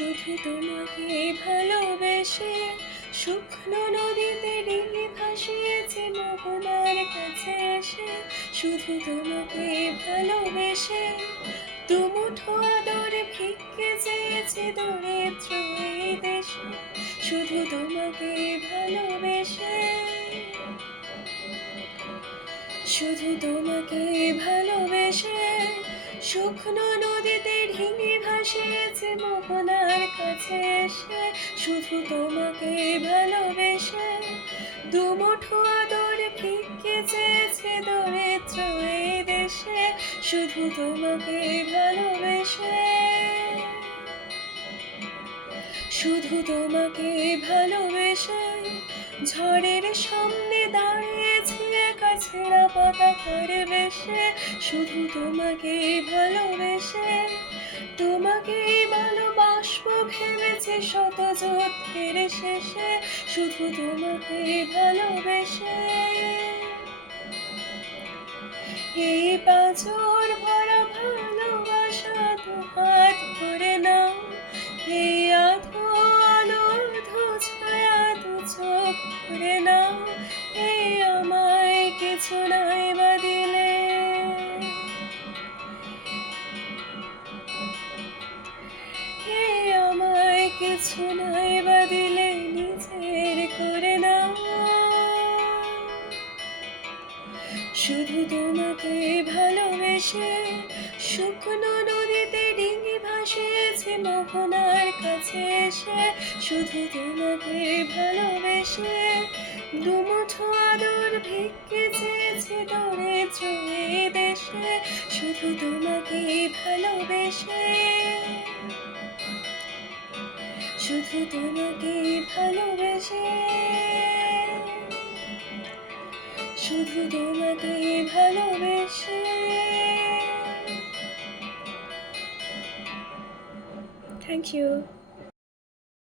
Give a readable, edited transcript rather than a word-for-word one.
শুধু তোমাকে ভালোবেসে শুকনো নদীতে ডিঙি ভাসিয়েছে মোহনার কাছে এসে। শুধু তোমাকে ভালোবেসে দুমুঠো আদর ভিক্ষে চেয়েছে দরিদ্র এই দেশে। শুধু তোমাকে ভালোবেসে, শুধু তোমাকে ভালোবেসে শুকনো নদীতে ডিঙি ভাসিয়েছে মোহনার কাছে এসে। শুধু তোমাকে ভালোবেসে দুমুঠো আদর ভিক্ষে চেয়েছে দরিদ্র এই দেশে। শুধু তোমাকে ভালোবেসে, শুধু তোমাকে ভালোবেসে ঝড়ের সামনে দাঁড়িয়েছি একা ছেঁড়া পতাকার বেশে। শুধু তোমাকে ভালোবেসে তোমাকেই ভালোবাসবো ভেবেছি শত যুদ্ধের শেষে। শুধু তোমাকে ভালোবেসে এই পাঁচর ভরা ভালোবাসা দুহাত ভরে নাও। এই আধো আলো আধো ছায়া দু চোখ ভরে নাও। এই আমায় কিছু নাই বা দিলে, এই আমায় কিছু নাই বা দিলে নিজের করে নাও। শুধু তোমাকে ভালোবেসে শুকনো নদীতে ডিঙি ভাসিয়েছে মোহনার কাছে এসে। শুধু তোমাকে ভালোবেসে দুমুঠো আদর ভিক্ষে চেয়েছে দরিদ্র এই দেশে। শুধু তোমাকে ভালোবেসে, শুধু তোমাকে ভালোবেসে, শুধু তোমাকে ভালোবেসে। Thank you.